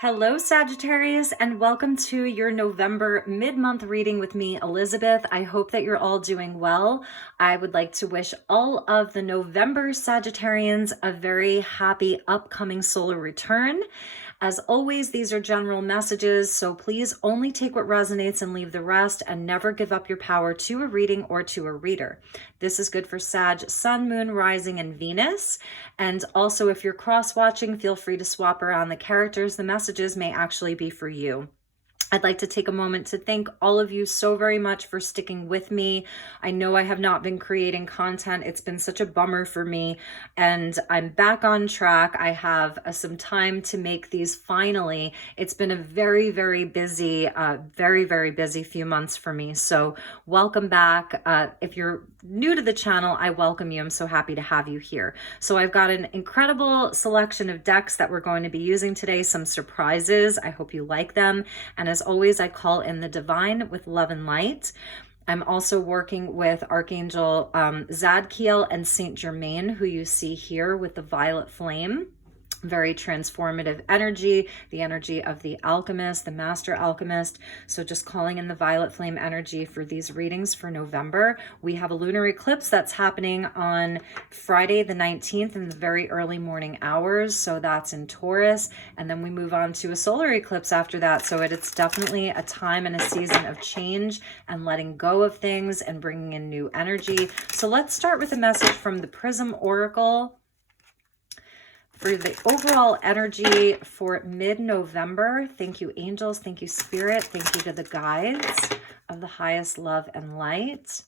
Hello, Sagittarius, and welcome to your November mid-month reading with me, Elizabeth. I hope that you're all doing well. I would like to wish all of the November Sagittarians a very happy upcoming solar return. As always, these are general messages, so please only take what resonates and leave the rest, and never give up your power to a reading or to a reader. This is good for Sag, Sun, Moon, Rising, and Venus. And also, if you're cross-watching, feel free to swap around the characters. The messages may actually be for you. I'd like to take a moment to thank all of you so very much for sticking with me. I know I have not been creating content. It's been such a bummer for me, and I'm back on track. I have some time to make these finally. It's been a very, very busy, very busy few months for me. So welcome back. If you're new to the channel, I welcome you. I'm so happy to have you here. So I've got an incredible selection of decks that we're going to be using today, some surprises. I hope you like them. And as always, I call in the divine with love and light. I'm also working with Archangel Zadkiel and Saint Germain, who you see here with the violet flame. Very transformative energy, the energy of the alchemist, the master alchemist. So just calling in the violet flame energy for these readings for November. We have a lunar eclipse that's happening on Friday the 19th in the very early morning hours. So that's in Taurus. And then we move on to a solar eclipse after that. So it's definitely a time and a season of change and letting go of things and bringing in new energy. So let's start with a message from the Prism Oracle for the overall energy for mid-November. Thank you, angels. Thank you, spirit. Thank you to the guides of the highest love and light.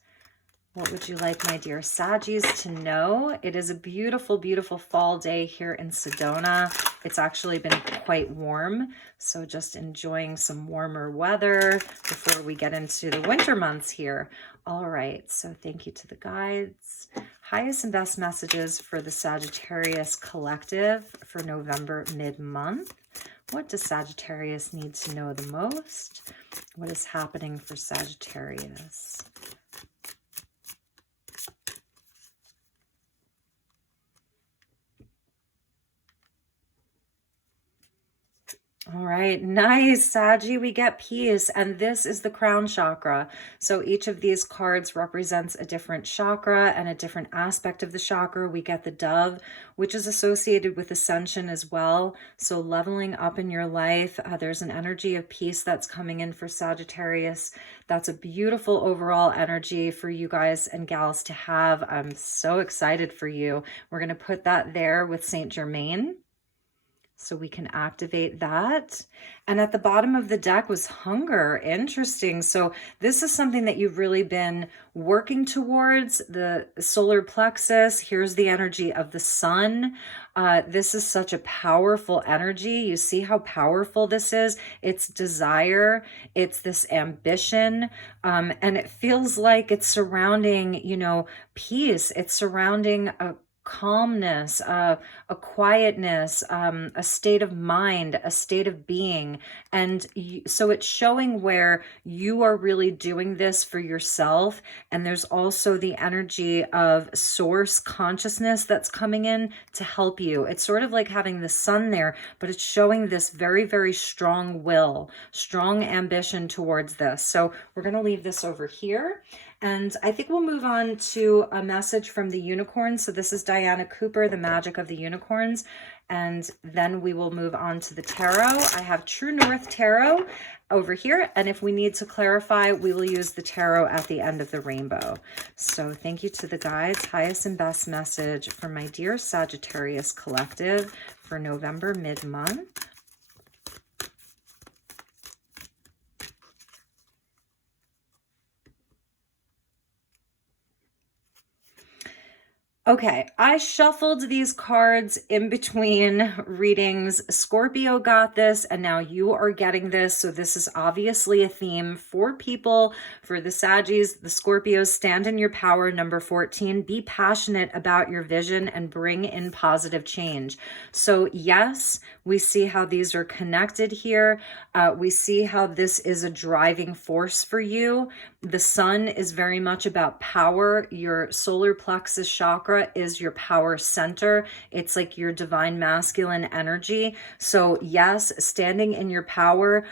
What would you like, my dear Sagys, to know? It is a beautiful, beautiful fall day here in Sedona. It's actually been quite warm, so just enjoying some warmer weather before we get into the winter months here. All right, so thank you to the guides. Highest and best messages for the Sagittarius collective for November mid-month. What does Sagittarius need to know the most? What is happening for Sagittarius? All right, nice, Saggy. We get peace, and this is the crown chakra. So each of these cards represents a different chakra and a different aspect of the chakra. We get the dove, which is associated with ascension as well. So leveling up in your life. There's an energy of peace that's coming in for Sagittarius. That's a beautiful overall energy for you guys and gals to have. I'm so excited for you. We're going to put that there with Saint Germain, so we can activate that. And at the bottom of the deck was hunger. Interesting. So this is something that you've really been working towards, the solar plexus. Here's the energy of the sun. This is such a powerful energy. You see how powerful this is? It's desire. It's this ambition. And it feels like it's surrounding, you know, peace. It's surrounding a calmness, a quietness, a state of mind, a state of being. And so it's showing where you are really doing this for yourself. And there's also the energy of source consciousness that's coming in to help you. It's sort of like having the sun there, but it's showing this very, very strong will, strong ambition towards this. So we're going to leave this over here. And I think we'll move on to a message from the unicorn. So this is Diana Cooper, the magic of the unicorns. And then we will move on to the tarot. I have True North Tarot over here. And if we need to clarify, we will use the tarot at the end of the rainbow. So thank you to the guides. Highest and best message for my dear Sagittarius collective for November mid-month. Okay, I shuffled these cards in between readings. Scorpio got this, and now you are getting this. So this is obviously a theme for people, for the Saggies, the Scorpios. Stand in your power, number 14. Be passionate about your vision and bring in positive change. So yes, we see how these are connected here. We see how this is a driving force for you. The sun is very much about power. Your solar plexus chakra is your power center. It's like your divine masculine energy. So yes, standing in your power,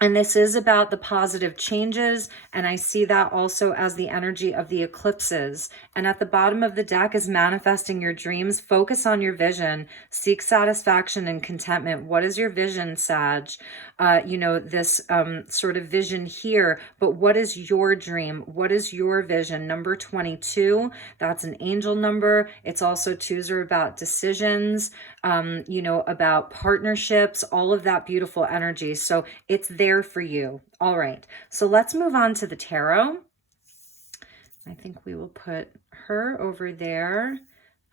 and this is about the positive changes, and I see that also as the energy of the eclipses. And at the bottom of the deck is manifesting your dreams. Focus on your vision. Seek satisfaction and contentment. What is your vision, Sag? You know, this sort of vision here, but what is your dream? What is your vision? Number 22, that's an angel number. It's also twos are about decisions, you know, about partnerships, all of that beautiful energy. So it's there for you. All right, so let's move on to the tarot. I think we will put her over there.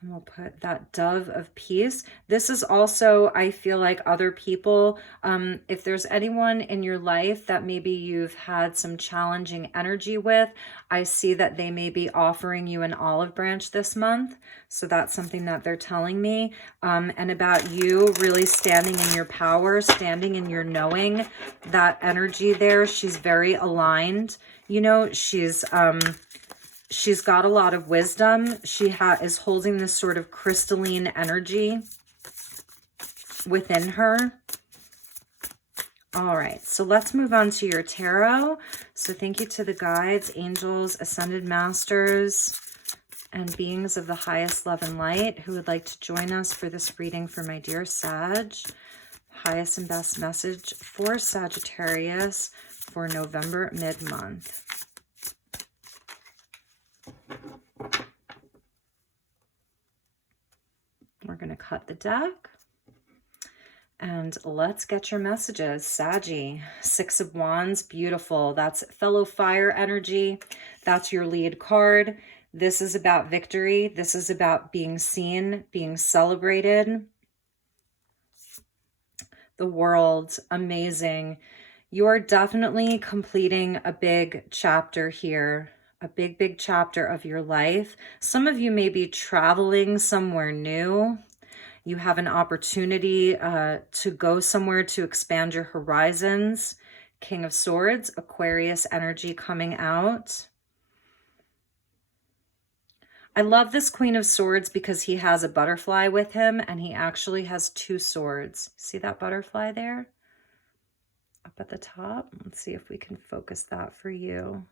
And we'll put that dove of peace. This is also, I feel like, other people. If there's anyone in your life that maybe you've had some challenging energy with, I see that they may be offering you an olive branch this month. So that's something that they're telling me. And about you really standing in your power, standing in your knowing, that energy there, she's very aligned. You know, she's got a lot of wisdom. She is holding this sort of crystalline energy within her. All right, so let's move on to your tarot. So thank you to the guides, angels, ascended masters, and beings of the highest love and light who would like to join us for this reading for my dear Sag. Highest and best message for Sagittarius for November mid-month. We're going to cut the deck and let's get your messages. Saggy, Six of Wands, beautiful. That's fellow fire energy. That's your lead card. This is about victory. This is about being seen, being celebrated. The world, amazing. You are definitely completing a big chapter here. A big, big chapter of your life. Some of you may be traveling somewhere new. You have an opportunity to go somewhere to expand your horizons. King of Swords, Aquarius energy coming out. I love this Queen of Swords because he has a butterfly with him and he actually has two swords. See that butterfly there? Up at the top. Let's see if we can focus that for you.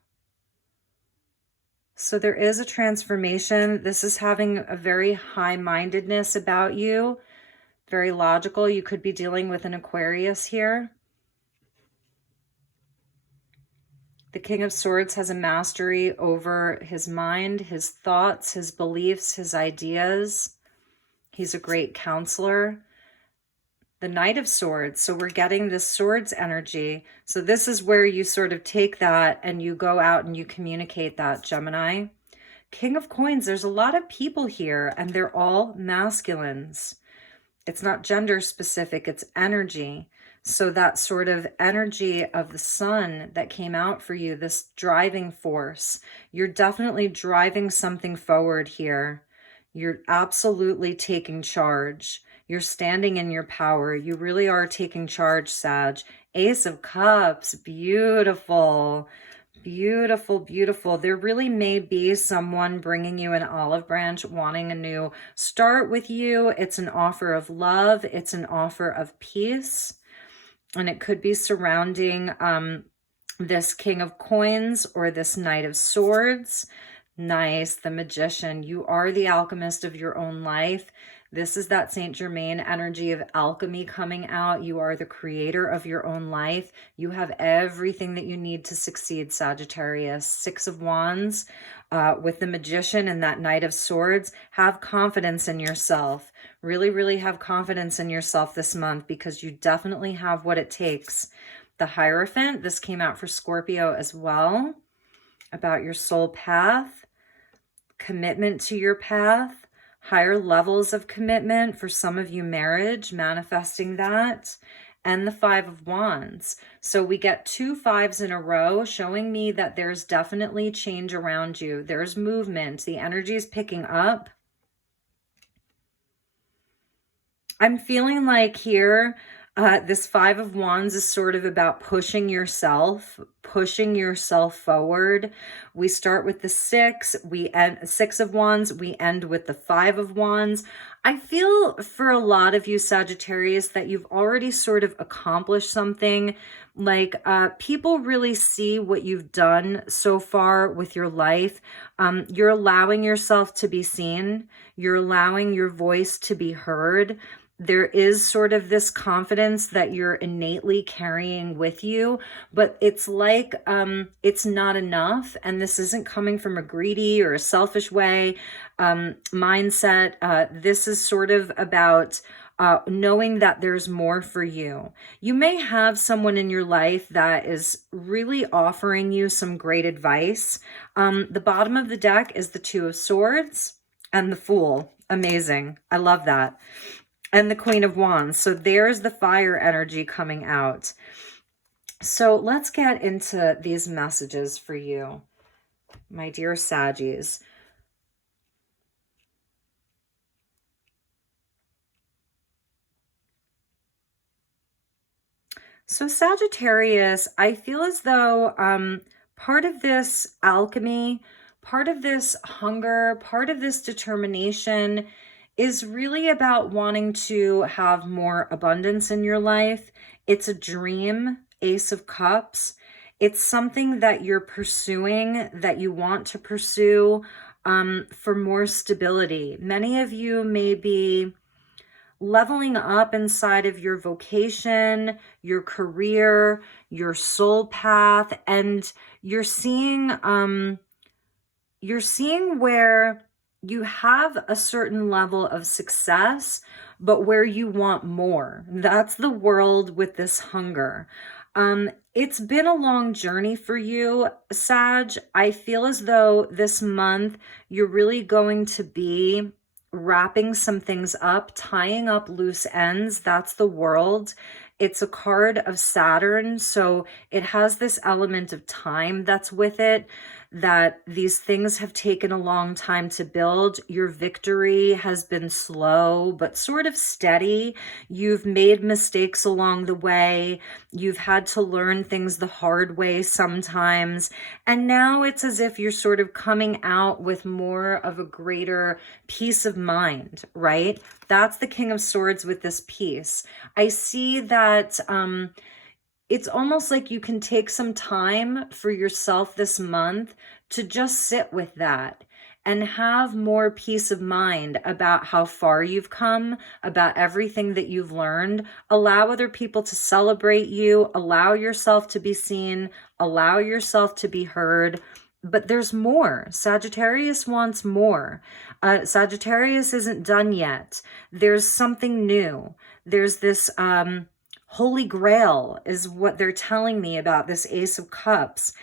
So there is a transformation. This is having a very high-mindedness about you. Very logical. You could be dealing with an Aquarius here. The King of Swords has a mastery over his mind, his thoughts, his beliefs, his ideas. He's a great counselor. The Knight of Swords. So we're getting this swords energy. So this is where you sort of take that and you go out and you communicate that, Gemini. King of Coins. There's a lot of people here and they're all masculines. It's not gender specific, it's energy. So that sort of energy of the sun that came out for you, this driving force, you're definitely driving something forward here. You're absolutely taking charge. You're standing in your power. You really are taking charge, Sag. Ace of Cups, beautiful, beautiful, beautiful. There really may be someone bringing you an olive branch, wanting a new start with you. It's an offer of love. It's an offer of peace. And it could be surrounding this King of Coins or this Knight of Swords. Nice, the Magician. You are the alchemist of your own life. This is that Saint Germain energy of alchemy coming out. You are the creator of your own life. You have everything that you need to succeed, Sagittarius. Six of Wands with the Magician and that Knight of Swords. Have confidence in yourself. Really, really have confidence in yourself this month because you definitely have what it takes. The Hierophant, this came out for Scorpio as well. About your soul path, commitment to your path, higher levels of commitment, for some of you marriage, manifesting that, and the Five of Wands. So we get 2 5s in a row showing me that there's definitely change around you. There's movement. The energy is picking up. I'm feeling like here, This Five of Wands is sort of about pushing yourself forward. We start with the Six, we end Six of Wands, we end with the Five of Wands. I feel for a lot of you Sagittarius that you've already sort of accomplished something. Like people really see what you've done so far with your life. You're allowing yourself to be seen. You're allowing your voice to be heard. There is sort of this confidence that you're innately carrying with you, but it's like it's not enough. And this isn't coming from a greedy or a selfish way mindset. This is sort of about knowing that there's more for you. You may have someone in your life that is really offering you some great advice. The bottom of the deck is the Two of Swords and the Fool. Amazing. I love that. And the Queen of Wands. So there's the fire energy coming out. So let's get into these messages for you, my dear Sagys. So Sagittarius, I feel as though part of this alchemy, part of this hunger, part of this determination is really about wanting to have more abundance in your life. It's a dream, Ace of Cups. It's something that you're pursuing, that you want to pursue for more stability. Many of you may be leveling up inside of your vocation, your career, your soul path, and you're seeing where you have a certain level of success, but where you want more. That's the world with this hunger. It's been a long journey for you, Sag. I feel as though this month you're really going to be wrapping some things up, tying up loose ends. That's the World. It's a card of Saturn, so it has this element of time that's with it, that these things have taken a long time to build. Your victory has been slow, but sort of steady. You've made mistakes along the way. You've had to learn things the hard way sometimes. And now it's as if you're sort of coming out with more of a greater peace of mind, right? That's the King of Swords with this piece. I see that it's almost like you can take some time for yourself this month to just sit with that and have more peace of mind about how far you've come, about everything that you've learned. Allow other people to celebrate you, allow yourself to be seen, allow yourself to be heard. But there's more. Sagittarius wants more. Sagittarius isn't done yet. There's something new. There's this Holy Grail is what they're telling me about this Ace of Cups,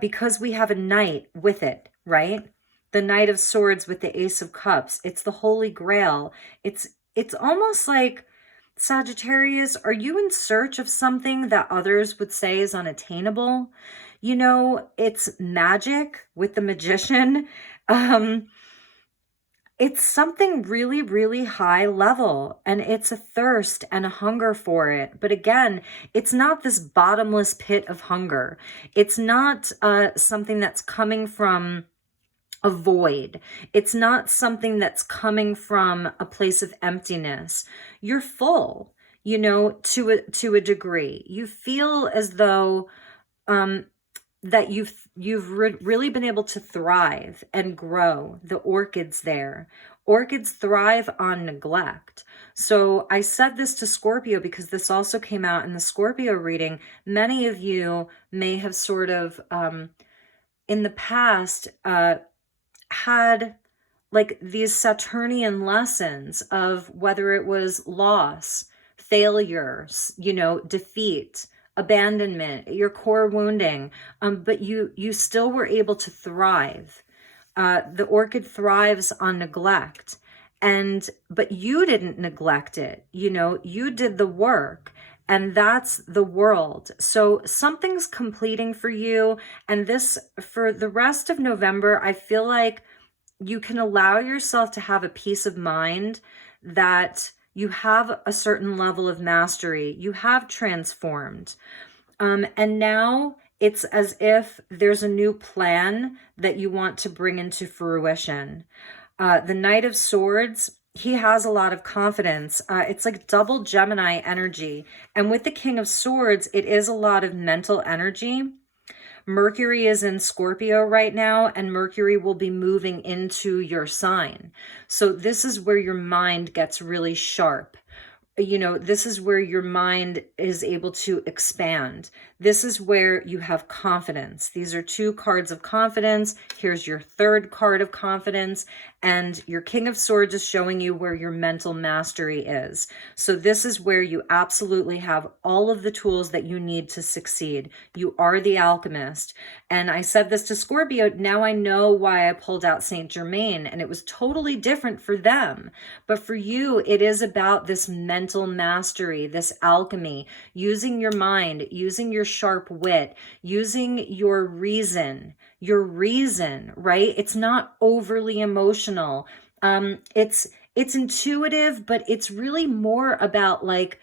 because we have a knight with it, right? The Knight of Swords with the Ace of Cups. It's the Holy Grail. It's almost like, Sagittarius, are you in search of something that others would say is unattainable? You know, it's magic with the Magician. It's something really, really high level, and it's a thirst and a hunger for it. But again, it's not this bottomless pit of hunger. It's not something that's coming from a void. It's not something that's coming from a place of emptiness. You're full, you know, to a degree. You feel as though that you've really been able to thrive and grow. The orchids there. Orchids thrive on neglect. So I said this to Scorpio because this also came out in the Scorpio reading. Many of you may have sort of in the past had like these Saturnian lessons of whether it was loss, failure, you know, defeat, abandonment, your core wounding, but you still were able to thrive. The orchid thrives on neglect, but you didn't neglect it. You know, you did the work, and that's the World. So something's completing for you, and this for the rest of November, I feel like you can allow yourself to have a peace of mind that You have a certain level of mastery. You have transformed. And now it's as if there's a new plan that you want to bring into fruition. The Knight of Swords, he has a lot of confidence. It's like double Gemini energy. And with the King of Swords, it is a lot of mental energy. Mercury is in Scorpio right now, and Mercury will be moving into your sign. So this is where your mind gets really sharp. You know, this is where your mind is able to expand. This is where you have confidence. These are 2 cards of confidence. Here's your 3rd card of confidence. And your King of Swords is showing you where your mental mastery is. So this is where you absolutely have all of the tools that you need to succeed. You are the alchemist. And I said this to Scorpio, now I know why I pulled out Saint Germain, and it was totally different for them. But for you, it is about this mental mastery, this alchemy, using your mind, using your sharp wit, using your reason, right? It's not overly emotional. It's intuitive, but it's really more about like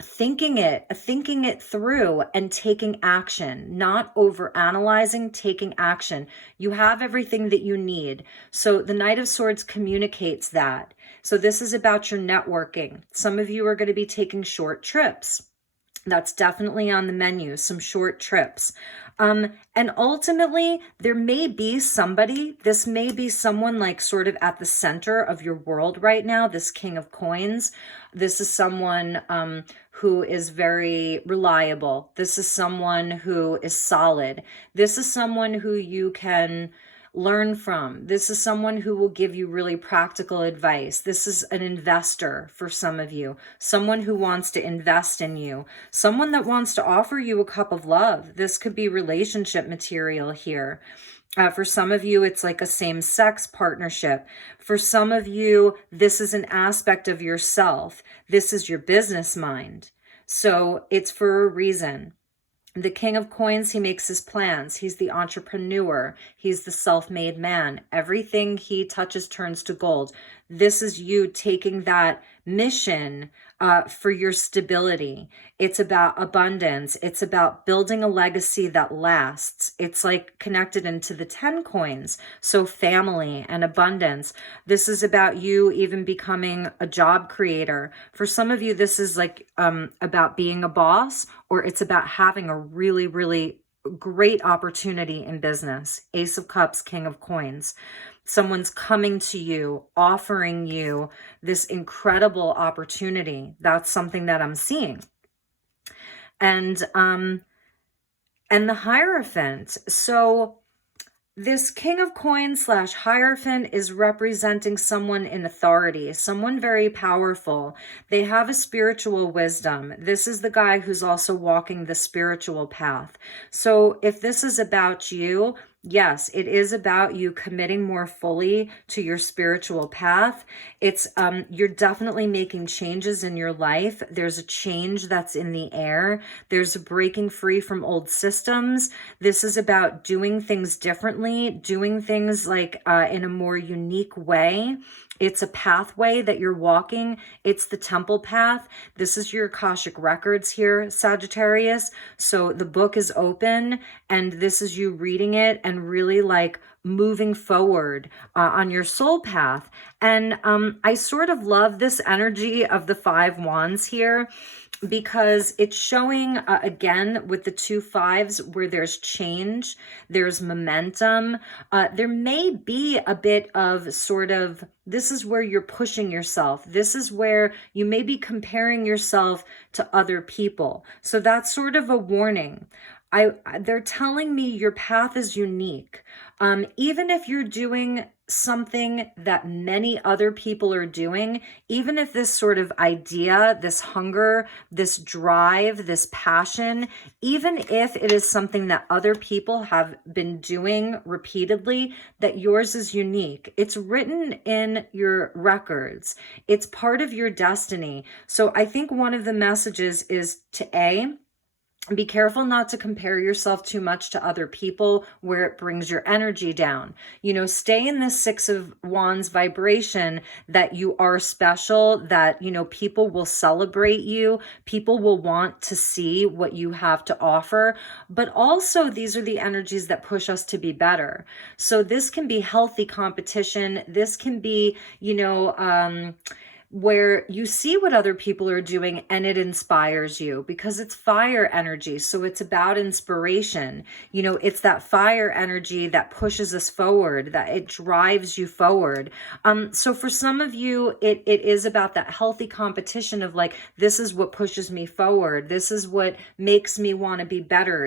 thinking it through and taking action, not over analyzing, taking action. You have everything that you need. So the Knight of Swords communicates that. So this is about your networking. Some of you are going to be taking short trips. That's definitely on the menu, some short trips. And ultimately, there may be somebody, this may be someone like sort of at the center of your world right now, this King of Coins. This is someone who is very reliable. This is someone who is solid. This is someone who you can learn from. This is someone who will give you really practical advice. This is an investor for some of you, someone who wants to invest in you, someone that wants to offer you a cup of love. This could be relationship material here. For some of you, it's like a same-sex partnership. For some of you, this is an aspect of yourself. This is your business mind. So it's for a reason. The King of Coins, he makes his plans. He's the entrepreneur. He's the self-made man. Everything he touches turns to gold. This is you taking that mission for your stability. It's about abundance. It's about building a legacy that lasts. It's like connected into the 10 coins. So family and abundance. This is about you even becoming a job creator. For some of you, this is like about being a boss, or it's about having a really, really great opportunity in business. Ace of Cups, King of Coins. Someone's coming to you, offering you this incredible opportunity. That's something that I'm seeing. And the Hierophant. So this King of Coins / Hierophant is representing someone in authority, someone very powerful. They have a spiritual wisdom. This is the guy who's also walking the spiritual path. So if this is about you, yes, it is about you committing more fully to your spiritual path. It's you're definitely making changes in your life. There's a change that's in the air. There's a breaking free from old systems. This is about doing things differently, doing things like in a more unique way. It's a pathway that you're walking. It's the temple path. This is your Akashic records here, Sagittarius. So the book is open, and this is you reading it and really like moving forward on your soul path. And I sort of love this energy of the 5 wands here, because it's showing, again, with the 2 5s, where there's change, there's momentum. There may be a bit of sort of, this is where you're pushing yourself. This is where you may be comparing yourself to other people. So that's sort of a warning. They're telling me your path is unique. Even if you're doing something that many other people are doing, even if this sort of idea, this hunger, this drive, this passion, even if it is something that other people have been doing repeatedly, that yours is unique. It's written in your records. It's part of your destiny. So I think one of the messages is to Be careful not to compare yourself too much to other people where it brings your energy down. You know, stay in this Six of Wands vibration that you are special, that, you know, people will celebrate you. People will want to see what you have to offer. But also, these are the energies that push us to be better. So this can be healthy competition. This can be, you know, where you see what other people are doing and it inspires you, because it's fire energy. So it's about inspiration. You know, it's that fire energy that pushes us forward, that it drives you forward. So for some of you, it is about that healthy competition of like, this is what pushes me forward. This is what makes me want to be better.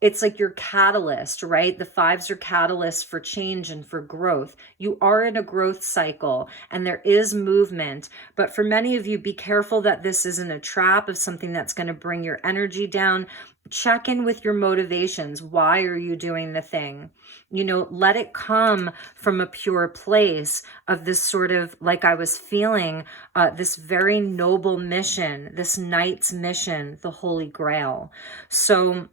It's like your catalyst, right? The fives are catalysts for change and for growth. You are in a growth cycle and there is movement. But for many of you, be careful that this isn't a trap of something that's going to bring your energy down. Check in with your motivations. Why are you doing the thing? You know, let it come from a pure place of this sort of, like I was feeling, this very noble mission, this knight's mission, the Holy Grail. So,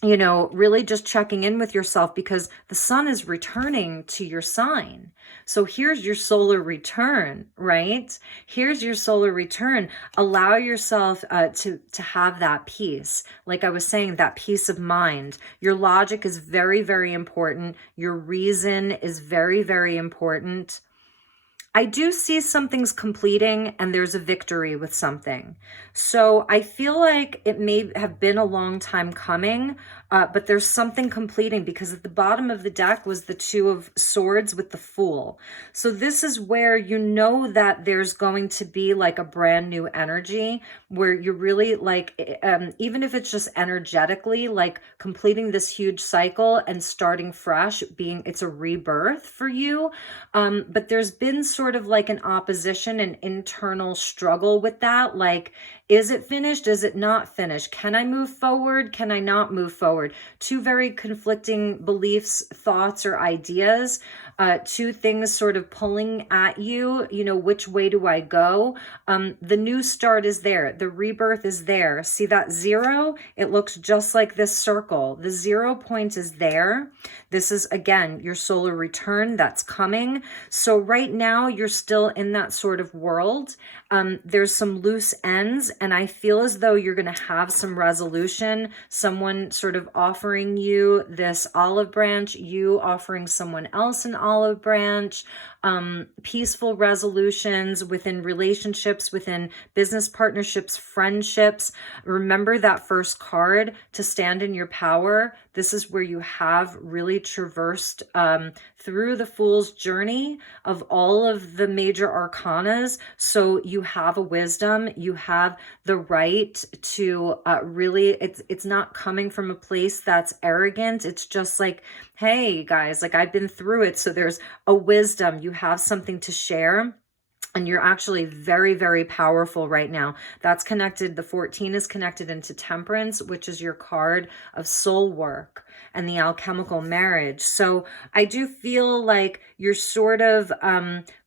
you know, really just checking in with yourself, because the sun is returning to your sign. So here's your solar return, right? Here's your solar return. Allow yourself to have that peace. Like I was saying, that peace of mind. Your logic is very, very important. Your reason is very, very important. I do see something's completing and there's a victory with something. So I feel like it may have been a long time coming, but there's something completing, because at the bottom of the deck was the Two of Swords with the Fool. So this is where you know that there's going to be like a brand new energy where you're really like, even if it's just energetically, like completing this huge cycle and starting fresh, it's a rebirth for you. But there's been sort of like an opposition, an internal struggle with that. Like, is it finished? Is it not finished? Can I move forward? Can I not move forward? Two very conflicting beliefs, thoughts, or ideas. Two things sort of pulling at you. You know, which way do I go? The new start is there. The rebirth is there. See that zero? It looks just like this circle. The 0 point is there. This is, again, your solar return that's coming. So right now, you're still in that sort of world. There's some loose ends, and I feel as though you're going to have some resolution, someone sort of offering you this olive branch, you offering someone else an olive branch, peaceful resolutions within relationships, within business partnerships, friendships. Remember that first card, to stand in your power. This is where you have really traversed through the Fool's journey of all of the major arcanas. So you have a wisdom, you have the right to really, it's not coming from a place that's arrogant. It's just like, hey guys, like I've been through it. So there's a wisdom, you have something to share. And you're actually very, very powerful right now. That's connected. The 14 is connected into Temperance, which is your card of soul work and the alchemical marriage. So I do feel like you're sort of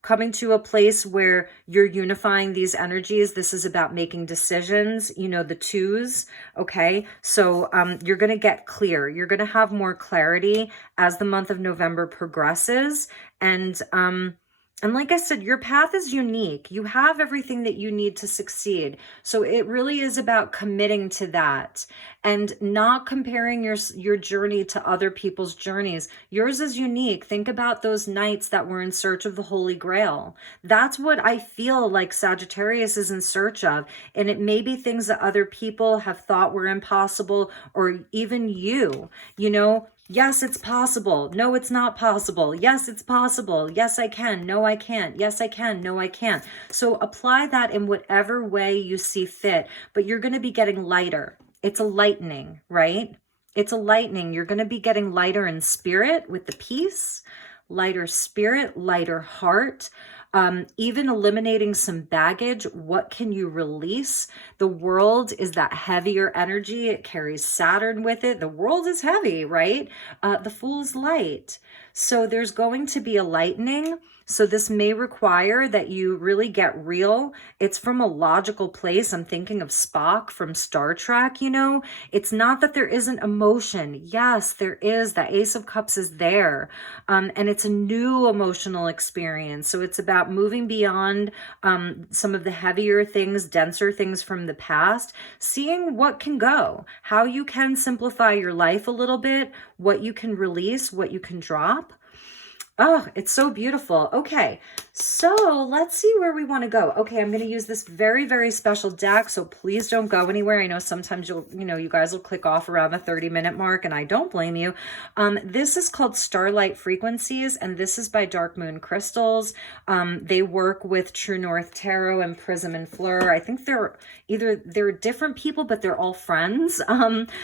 coming to a place where you're unifying these energies. This is about making decisions, you know, the twos. Okay. So you're going to get clear. You're going to have more clarity as the month of November progresses. And like I said, your path is unique. You have everything that you need to succeed. So it really is about committing to that and not comparing your journey to other people's journeys. Yours is unique. Think about those knights that were in search of the Holy Grail. That's what I feel like Sagittarius is in search of. And it may be things that other people have thought were impossible, or even you know. Yes, it's possible. No, it's not possible. Yes, it's possible. Yes, I can. No, I can't. Yes, I can. No, I can't. So apply that in whatever way you see fit, but you're going to be getting lighter. It's a lightening, right? It's a lightening. You're going to be getting lighter in spirit with the peace, lighter spirit, lighter heart. Even eliminating some baggage. What can you release? The world is that heavier energy. It carries Saturn with it. The world is heavy, right? The Fool is light. So there's going to be a lightning. So this may require that you really get real. It's from a logical place. I'm thinking of Spock from Star Trek, you know. It's not that there isn't emotion. Yes, there is. The Ace of Cups is there. And it's a new emotional experience. So it's about moving beyond some of the heavier things, denser things from the past, seeing what can go, how you can simplify your life a little bit, what you can release, what you can drop. Oh, it's so beautiful. Okay, so let's see where we want to go. Okay, I'm going to use this very, very special deck, so please don't go anywhere. I know sometimes you guys will click off around the 30-minute mark, and I don't blame you. This is called Starlight Frequencies, and this is by Dark Moon Crystals. They work with True North Tarot and Prism and Fleur. I think they're different people, but they're all friends.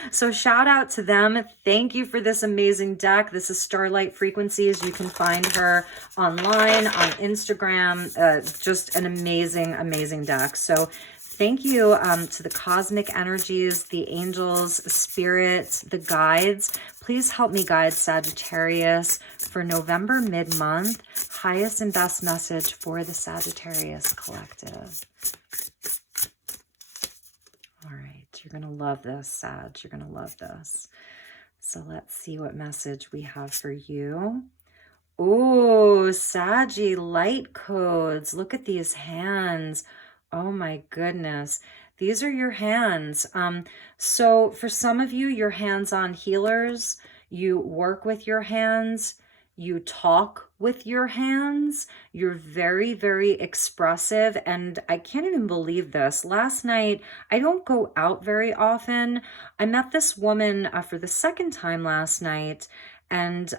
So shout out to them. Thank you for this amazing deck. This is Starlight Frequencies. You can find her online on Instagram. Just an amazing, amazing deck. So thank you to the cosmic energies, the angels, spirits, the guides. Please help me guide Sagittarius for November mid-month. Highest and best message for the Sagittarius collective. All right, you're going to love this, Sag. You're going to love this. So let's see what message we have for you. Oh, Saggy light codes. Look at these hands. Oh my goodness. These are your hands. So for some of you, you're hands-on healers. You work with your hands. You talk with your hands. You're very, very expressive. And I can't even believe this. Last night, I don't go out very often. I met this woman for the second time last night. And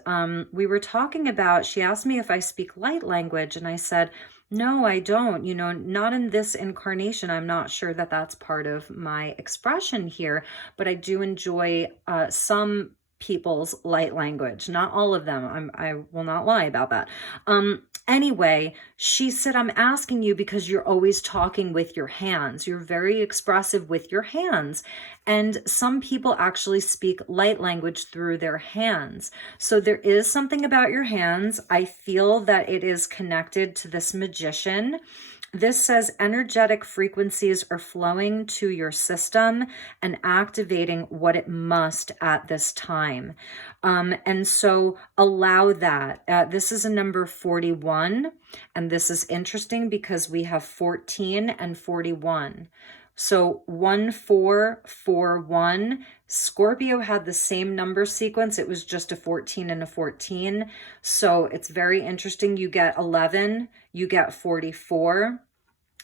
we were talking about, she asked me if I speak light language. And I said, no, I don't, not in this incarnation. I'm not sure that that's part of my expression here, but I do enjoy some people's light language, not all of them. I will not lie about that. Anyway, she said, I'm asking you because you're always talking with your hands. You're very expressive with your hands. And some people actually speak light language through their hands. So there is something about your hands. I feel that it is connected to this magician. This says energetic frequencies are flowing to your system and activating what it must at this time. And so allow that. This is a number 41, and this is interesting because we have 14 and 41. So 1441, Scorpio had the same number sequence. It was just a 14 and a 14. So it's very interesting. You get 11, you get 44.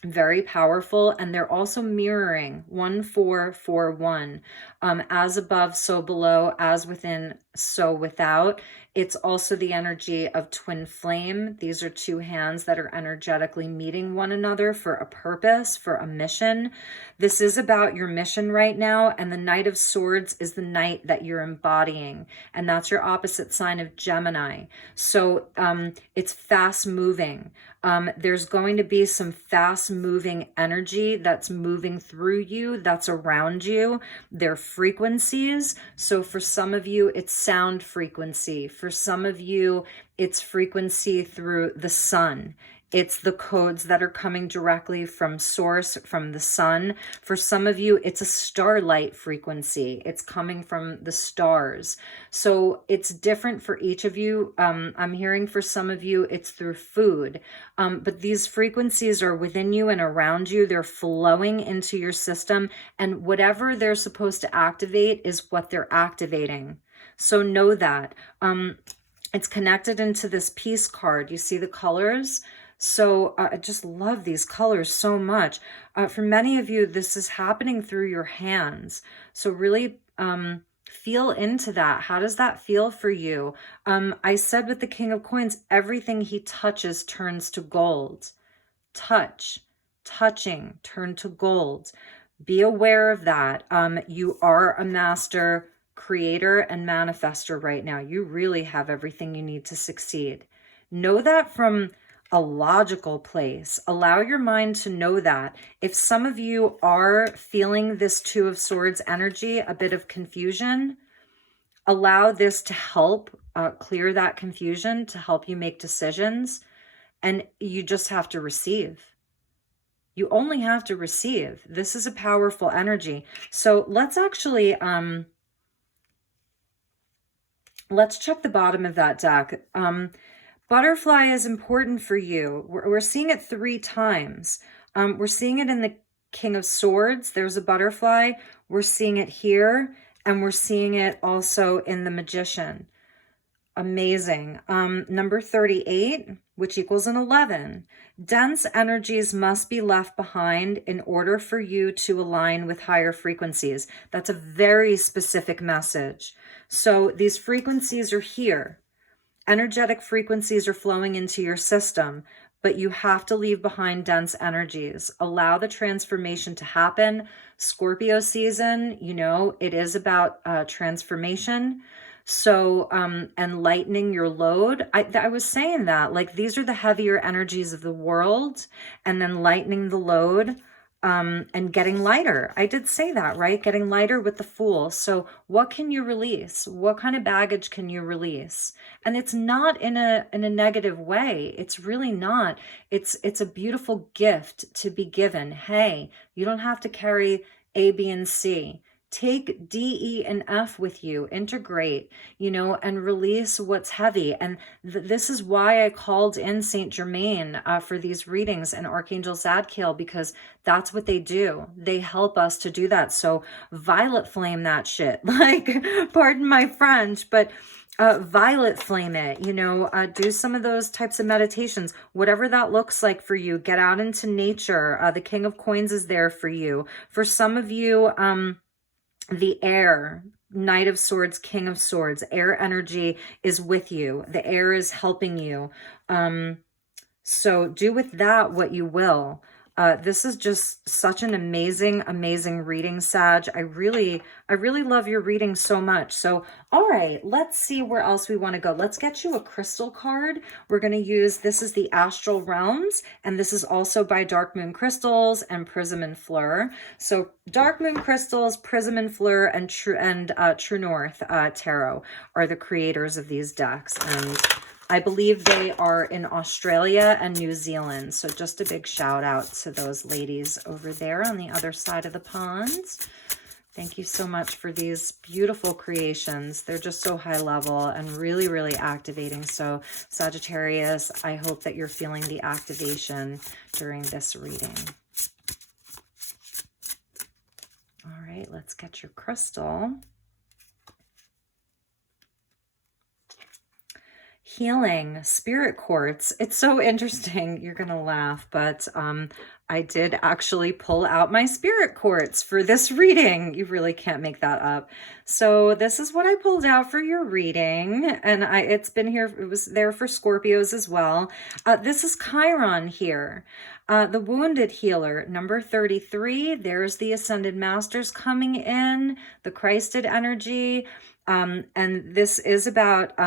Very powerful. And they're also mirroring 1441. As above, so below, as within, so without. It's also the energy of twin flame. These are two hands that are energetically meeting one another for a purpose, for a mission. This is about your mission right now. And the Knight of Swords is the knight that you're embodying. And that's your opposite sign of Gemini. So it's fast moving. There's going to be some fast moving energy that's moving through you, that's around you. They're frequencies. So for some of you, it's sound frequency. For some of you, it's frequency through the sun. It's the codes that are coming directly from source, from the sun. For some of you, it's a starlight frequency. It's coming from the stars. So it's different for each of you. I'm hearing for some of you, it's through food. But these frequencies are within you and around you. They're flowing into your system. And whatever they're supposed to activate is what they're activating. So know that. It's connected into this peace card. You see the colors? So I just love these colors so much. For many of you, this is happening through your hands. So really feel into that. How does that feel for you? I said with the King of Coins, everything he touches turns to gold. Touching, turn to gold. Be aware of that. You are a master creator and manifester right now. You really have everything you need to succeed. Know that from a logical place. Allow your mind to know that. If some of you are feeling this Two of Swords energy, a bit of confusion, Allow this to help clear that confusion, to help you make decisions. And you just have to receive. You only have to receive. This is a powerful energy. So let's actually, let's check the bottom of that deck. Butterfly is important for you. We're seeing it 3 times. We're seeing it in the King of Swords. There's a butterfly. We're seeing it here. And we're seeing it also in the Magician. Amazing. Number 38, which equals an 11. Dense energies must be left behind in order for you to align with higher frequencies. That's a very specific message. So these frequencies are here. Energetic frequencies are flowing into your system, but you have to leave behind dense energies. Allow the transformation to happen. Scorpio season, you know, it is about transformation. So, and lightening your load. I was saying that, like, these are the heavier energies of the world, and then lightening the load, and getting lighter. I did say that, right? Getting lighter with the Fool. So what can you release? What kind of baggage can you release? And it's not in a negative way. It's really not. It's a beautiful gift to be given. Hey, you don't have to carry A, B, and C. Take D, E, and F with you, integrate, you know, and release what's heavy. And this is why I called in Saint Germain for these readings and Archangel Zadkiel, because that's what they do. They help us to do that. So violet flame that shit, like, pardon my French, but violet flame it, you know, do some of those types of meditations, whatever that looks like for you. Get out into nature. The King of Coins is there for you. For some of you, the air, Knight of Swords, King of Swords, air energy is with you. The air is helping you. So do with that what you will. This is just such an amazing, amazing reading, Sag. I really love your reading so much. So, all right, let's see where else we want to go. Let's get you a crystal card. We're going to use, this is the Astral Realms, and this is also by Dark Moon Crystals and Prism and Fleur. So Dark Moon Crystals, Prism and Fleur, and True North Tarot are the creators of these decks. And I believe they are in Australia and New Zealand. So just a big shout out to those ladies over there on the other side of the pond. Thank you so much for these beautiful creations. They're just so high level and really, really activating. So Sagittarius, I hope that you're feeling the activation during this reading. All right, let's get your crystal. Healing, spirit quartz. It's so interesting. You're going to laugh, but I did actually pull out my spirit quartz for this reading. You really can't make that up. So this is what I pulled out for your reading. And it's been here. It was there for Scorpios as well. This is Chiron here. The Wounded Healer, number 33. There's the Ascended Masters coming in, the Christed energy. And this is about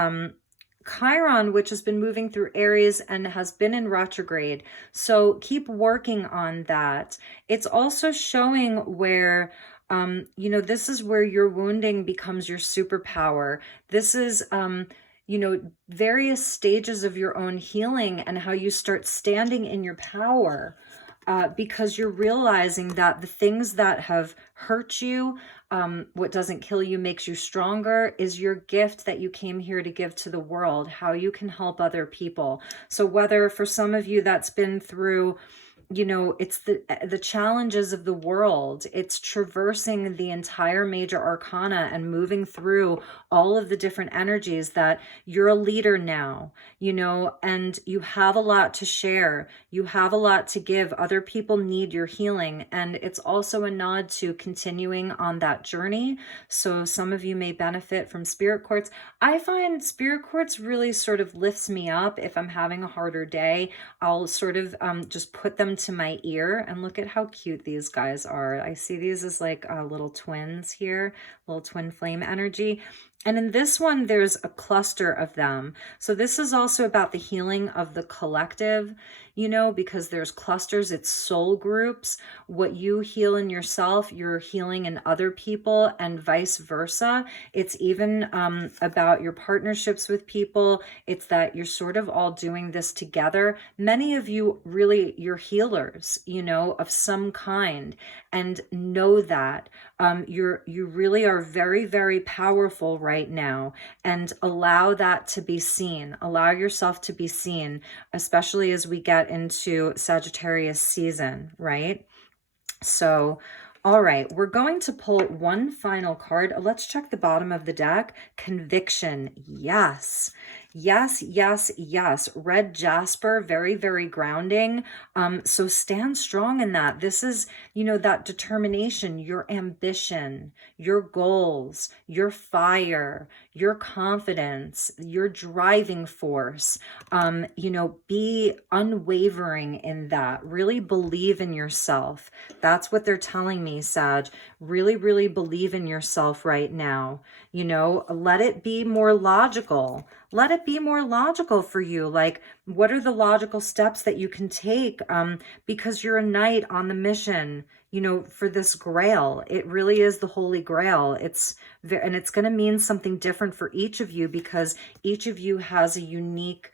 Chiron, which has been moving through Aries and has been in retrograde. So keep working on that. It's also showing where, you know, this is where your wounding becomes your superpower. This is, you know, various stages of your own healing and how you start standing in your power. Because you're realizing that the things that have hurt you, what doesn't kill you makes you stronger, is your gift that you came here to give to the world, how you can help other people. So whether for some of you that's been through, you know, it's the challenges of the world, it's traversing the entire major arcana and moving through all of the different energies, that you're a leader now, you know, and you have a lot to share. You have a lot to give. Other people need your healing. And it's also a nod to continuing on that journey. So some of you may benefit from spirit quartz. I find spirit quartz really sort of lifts me up. If I'm having a harder day, I'll sort of just put them to my ear, and look at how cute these guys are. I see these as like little twins here, little twin flame energy. And in this one, there's a cluster of them. So this is also about the healing of the collective, you know, because there's clusters, it's soul groups. What you heal in yourself, you're healing in other people, and vice versa. It's even about your partnerships with people. It's that you're sort of all doing this together. Many of you really, you're healers, you know, of some kind, and know that. You really are very, very powerful right now, and allow that to be seen. Allow yourself to be seen, especially as we get into Sagittarius season, right? So, all right, we're going to pull one final card. Let's check the bottom of the deck. Conviction. Yes. Yes, yes, yes. Red jasper, very, very grounding. So stand strong in that. This is, you know, that determination, your ambition, your goals, your fire, your confidence, your driving force. You know, be unwavering in that. Really believe in yourself. That's what they're telling me, Sag. Really, really believe in yourself right now. You know, let it be more logical. Let it be more logical for you. Like, what are the logical steps that you can take? Because you're a knight on the mission, you know, for this Grail. It really is the Holy Grail. And it's going to mean something different for each of you, because each of you has a unique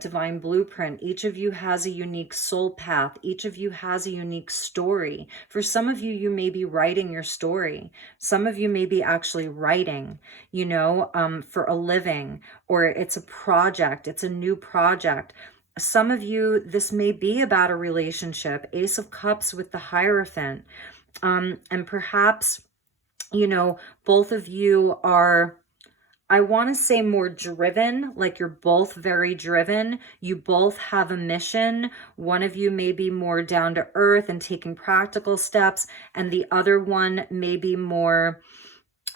divine blueprint. Each of you has a unique soul path. Each of you has a unique story. For some of you, you may be writing your story. Some of you may be actually writing, you know, for a living, or it's a project. It's a new project. Some of you, this may be about a relationship. Ace of Cups with the Hierophant. And perhaps, you know, both of you are, I want to say, more driven, like you're both very driven. You both have a mission. One of you may be more down to earth and taking practical steps, and the other one may be more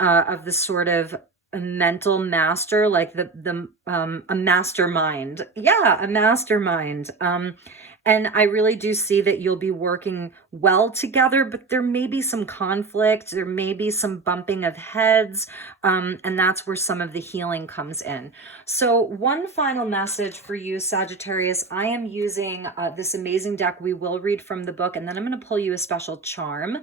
of the sort of a mental master, like a mastermind. Yeah, a mastermind. And I really do see that you'll be working well together, but there may be some conflict. There may be some bumping of heads. And that's where some of the healing comes in. So one final message for you, Sagittarius. I am using this amazing deck. We will read from the book, and then I'm going to pull you a special charm.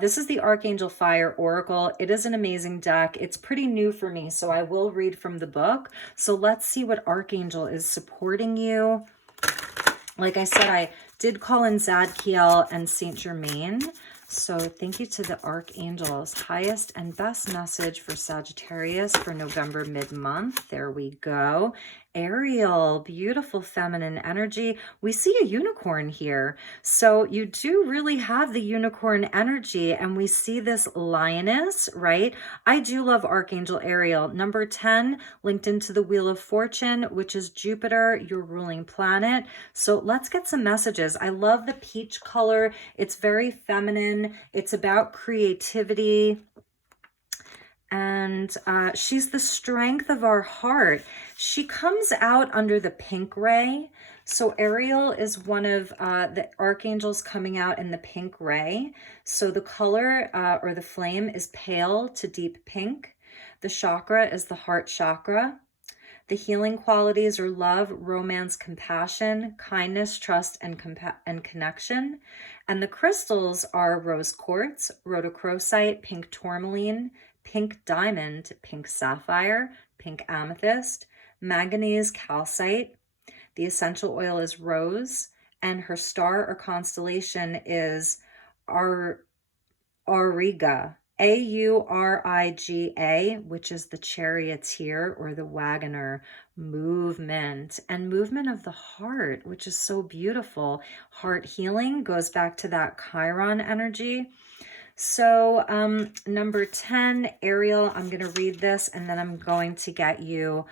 This is the Archangel Fire Oracle. It is an amazing deck. It's pretty new for me, so I will read from the book. So let's see what Archangel is supporting you. Like I said, I did call in Zadkiel and Saint Germain. So thank you to the Archangels. Highest and best message for Sagittarius for November mid-month. There we go. Ariel, beautiful feminine energy. We see a unicorn here. So you do really have the unicorn energy, and we see this lioness, right? I do love Archangel Ariel. Number 10, linked into the Wheel of Fortune, which is Jupiter, your ruling planet. So let's get some messages. I love the peach color. It's very feminine. It's about creativity. And she's the strength of our heart. She comes out under the pink ray. So Ariel is one of the archangels coming out in the pink ray. So the color or the flame is pale to deep pink. The chakra is the heart chakra. The healing qualities are love, romance, compassion, kindness, trust, and connection. And the crystals are rose quartz, rhodochrosite, pink tourmaline, pink diamond, pink sapphire, pink amethyst, manganese calcite. The essential oil is rose, and her star or constellation is Auriga, Auriga, which is the charioteer or the wagoner, movement and movement of the heart, which is so beautiful. Heart healing goes back to that Chiron energy. So number 10, Ariel, I'm going to read this and then I'm going to get you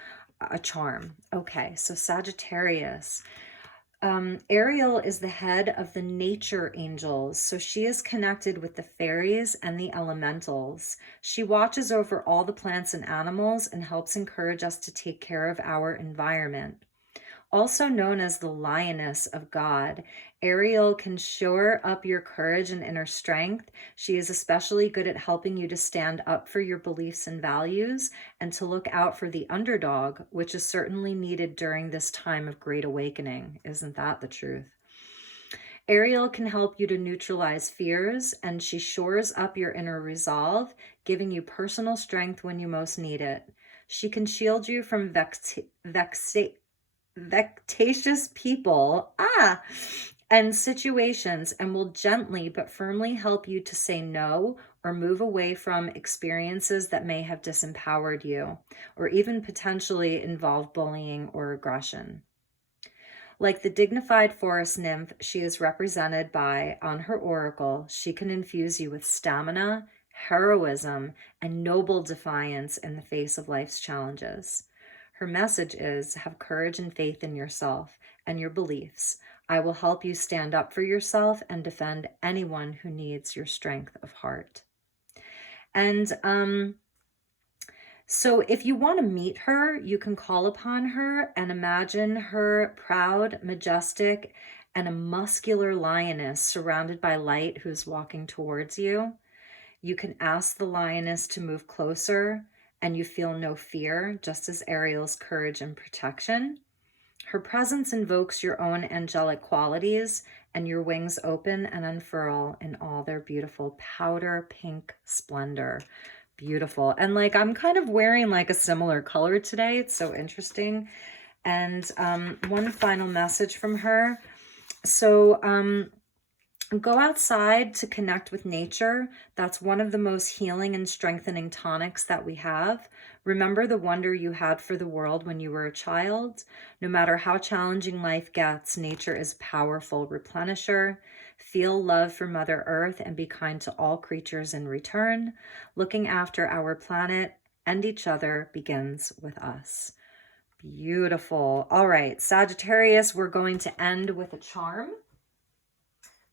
a charm. Okay, so Sagittarius. Ariel is the head of the nature angels, so she is connected with the fairies and the elementals. She watches over all the plants and animals and helps encourage us to take care of our environment. Also known as the Lioness of God, Ariel can shore up your courage and inner strength. She is especially good at helping you to stand up for your beliefs and values and to look out for the underdog, which is certainly needed during this time of great awakening. Isn't that the truth? Ariel can help you to neutralize fears, and she shores up your inner resolve, giving you personal strength when you most need it. She can shield you from vexatious people and situations, and will gently but firmly help you to say no or move away from experiences that may have disempowered you or even potentially involve bullying or aggression. Like the dignified forest nymph she is represented by on her oracle, she can infuse you with stamina, heroism, and noble defiance in the face of life's challenges. Her message is, have courage and faith in yourself and your beliefs. I will help you stand up for yourself and defend anyone who needs your strength of heart. And so if you want to meet her, you can call upon her and imagine her proud, majestic, and a muscular lioness surrounded by light who's walking towards you. You can ask the lioness to move closer, and you feel no fear, just as Ariel's courage and protection. Her presence invokes your own angelic qualities, and your wings open and unfurl in all their beautiful powder pink splendor. Beautiful. And like, I'm kind of wearing like a similar color today. It's so interesting. And one final message from her. So go outside to connect with nature. That's one of the most healing and strengthening tonics that we have. Remember the wonder you had for the world when you were a child. No matter how challenging life gets, nature is a powerful replenisher. Feel love for Mother Earth and be kind to all creatures in return. Looking after our planet and each other begins with us. Beautiful. All right, Sagittarius, we're going to end with a charm.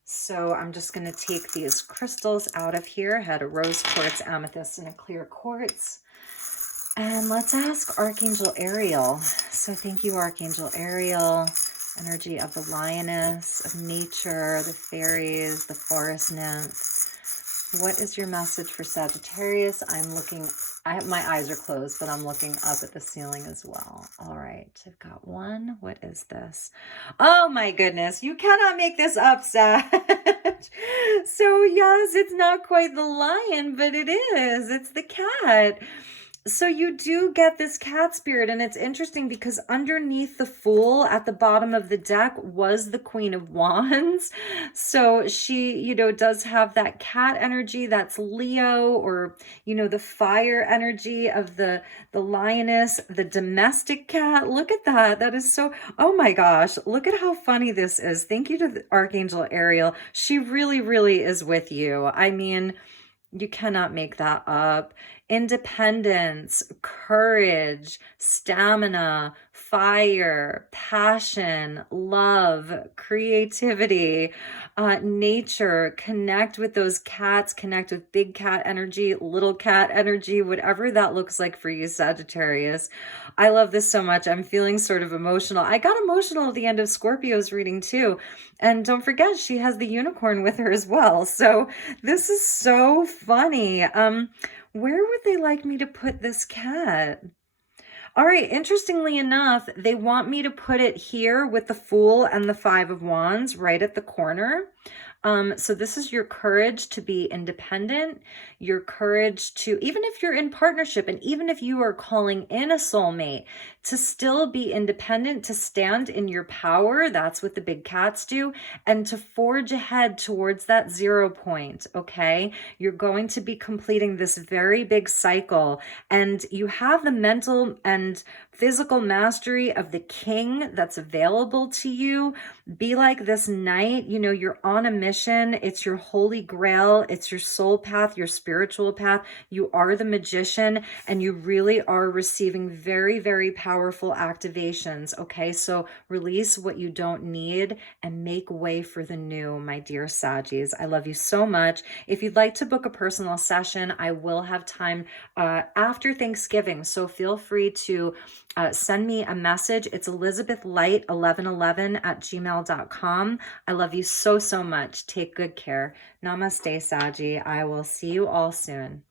So I'm just going to take these crystals out of here. I had a rose quartz, amethyst, and a clear quartz. And let's ask Archangel Ariel. So thank you, Archangel Ariel. Energy of the lioness, of nature, the fairies, the forest nymph. What is your message for Sagittarius? I'm looking, my eyes are closed, but I'm looking up at the ceiling as well. All right, I've got one. What is this? Oh my goodness, you cannot make this up, Sag. So yes, it's not quite the lion, but it is. It's the cat. So you do get this cat spirit, and it's interesting because underneath the Fool at the bottom of the deck was the Queen of Wands. So she, you know, does have that cat energy that's Leo, or, you know, the fire energy of the lioness, the domestic cat. Look at that. That is so, oh my gosh, look at how funny this is. Thank you to the Archangel Ariel. She really, really is with you. I mean, you cannot make that up. Independence, courage, stamina, fire, passion, love, creativity, nature. Connect with those cats, connect with big cat energy, little cat energy, whatever that looks like for you, Sagittarius. I love this so much. I'm feeling sort of emotional. I got emotional at the end of Scorpio's reading too. And don't forget, she has the unicorn with her as well. So this is so funny. Where would they like me to put this cat? All right, interestingly enough, they want me to put it here with the Fool and the Five of Wands right at the corner. So this is your courage to be independent, your courage to, even if you're in partnership and even if you are calling in a soulmate, to still be independent, to stand in your power. That's what the big cats do, and to forge ahead towards that 0 point. Okay. You're going to be completing this very big cycle, and you have the mental and physical mastery of the king that's available to you. Be like this knight, you know, you're on a mission. It's your holy grail. It's your soul path, your spiritual path. You are the magician, and you really are receiving very, very powerful activations. Okay. So release what you don't need and make way for the new, my dear Saggies. I love you so much. If you'd like to book a personal session, I will have time after Thanksgiving. So feel free to to send me a message. It's elizabethlight1111@gmail.com. I love you so, so much. Take good care. Namaste, Saggy. I will see you all soon.